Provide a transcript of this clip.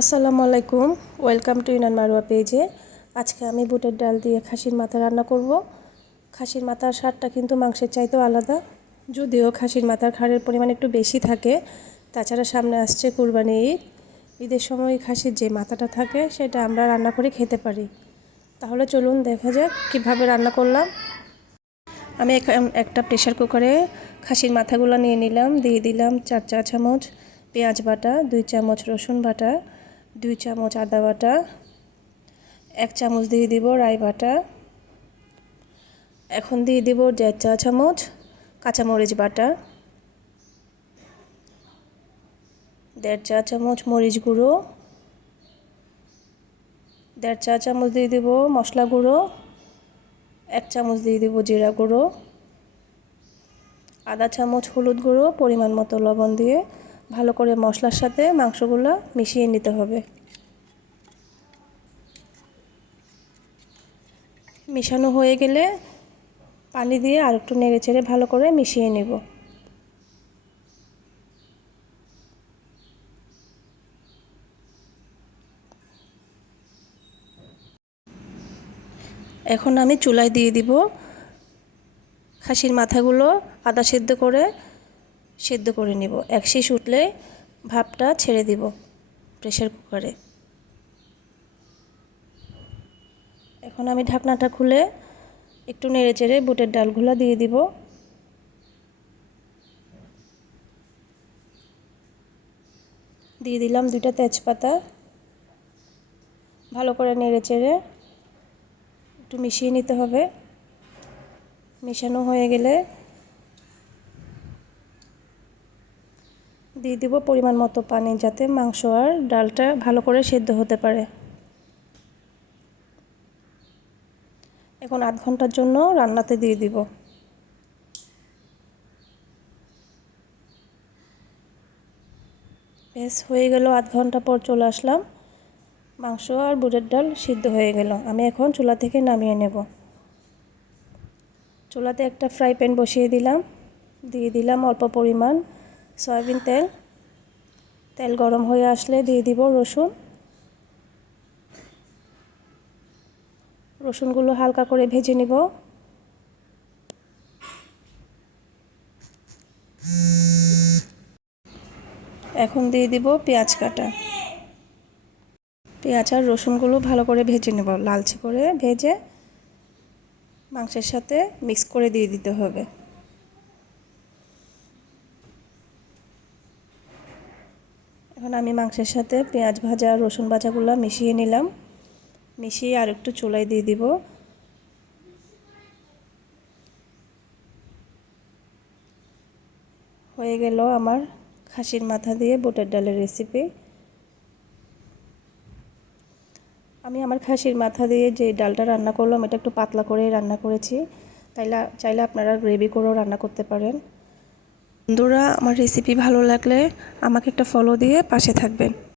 আসসালামু আলাইকুম, welcome to Inan মারুয়া পেজে। আজকে আমি বুটের ডাল দিয়ে খাসির মাথা রান্না করব। খাসির মাথার স্বাদটা কিন্তু মাংসের চাইতেও আলাদা। যদিও খাসির মাথার খাড়ের পরিমাণ একটু বেশি থাকে, তাছাড়া সামনে আসছে কুরবানি ঈদ। ঈদের সময় খাসির যে মাথাটা থাকে, সেটা আমরা রান্না করে খেতে পারি। তাহলে চলুন দেখা যাক কীভাবে রান্না করলাম। আমি একটা প্রেশার কুকারে খাসির মাথাগুলো নিয়ে নিলাম, দিয়ে দিলাম চার চা চামচ পেঁয়াজ বাটা, দুই চামচ রসুন বাটা দুই চামচ আদা বাটা, এক চামচ দিয়ে দিব রাই বাটা। এখন দিয়ে দিব দেড় চা চামচ কাঁচামরিচ বাটা। দেড় চা চামচ মরিচ গুঁড়ো। দেড় চা চামচ দিয়ে দিব মশলা গুঁড়ো। এক চামচ দিয়ে দিব জিরা গুঁড়ো। আধা চামচ হলুদ গুঁড়ো, পরিমাণ মতো লবণ দিয়ে ভালো করে মশলার সাথে মাংসগুলো মিশিয়ে নিতে হবে। মিশানো হয়ে গেলে পানি দিয়ে আর একটু নেড়ে চেড়ে ভালো করে মিশিয়ে নেব। এখন আমি চুলায় দিয়ে দিব। খাসির মাথাগুলো আদা সেদ্ধ করে সেদ্ধ করে নেব। এক শীষ উঠলে ভাপটা ছেড়ে দিব প্রেশার কুকারে। এখন আমি ঢাকনাটা খুলে একটু নেড়ে চেড়ে বুটের ডালগুলো দিয়ে দিব। দিয়ে দিলাম দুইটা তেজপাতা। ভালো করে নেড়ে চেড়ে একটু মিশিয়ে নিতে হবে। মেশানো হয়ে গেলে দিয়ে দিব পরিমাণ মতো পানি যাতে মাংস আর ডালটা ভালো করে সেদ্ধ হতে পারে। এখন আধ ঘণ্টার জন্য রান্নাতে দিয়ে দিব। বেশ হয়ে গেল আধ ঘণ্টা পর চলে আসলাম। মাংস আর বুটের ডাল সিদ্ধ হয়ে গেল। আমি এখন চুলা থেকে নামিয়ে নেব। চুলাতে একটা ফ্রাই প্যান বসিয়ে দিলাম। দিয়ে দিলাম অল্প পরিমাণ সয়াবিন তেল। তেল গরম হয়ে আসলে দিয়ে দিব রসুন। রসুনগুলো হালকা করে ভেজে নিব। এখন দিয়ে দিব পেঁয়াজ কাটা। পেঁয়াজ আর রসুনগুলো ভালো করে ভেজে নেব। লালচে করে ভেজে মাংসের সাথে মিক্স করে দিয়ে দিতে হবে। এখন আমি মাংসের সাথে পেঁয়াজ ভাজা, রসুন ভাজাগুলো মিশিয়ে নিলাম। মিশিয়ে আর একটু চুলাই দিয়ে দিব। হয়ে গেল আমার খাসির মাথা দিয়ে বুটের ডালের রেসিপি আমি আমার খাসির মাথা দিয়ে যে ডালটা রান্না করলাম, এটা একটু পাতলা করে রান্না করেছি। তাইলে, চাইলে আপনারা গ্রেভি করেও রান্না করতে পারেন। বন্ধুরা আমার রেসিপি ভালো লাগলে আমাকে একটা ফলো দিয়ে পাশে থাকবেন।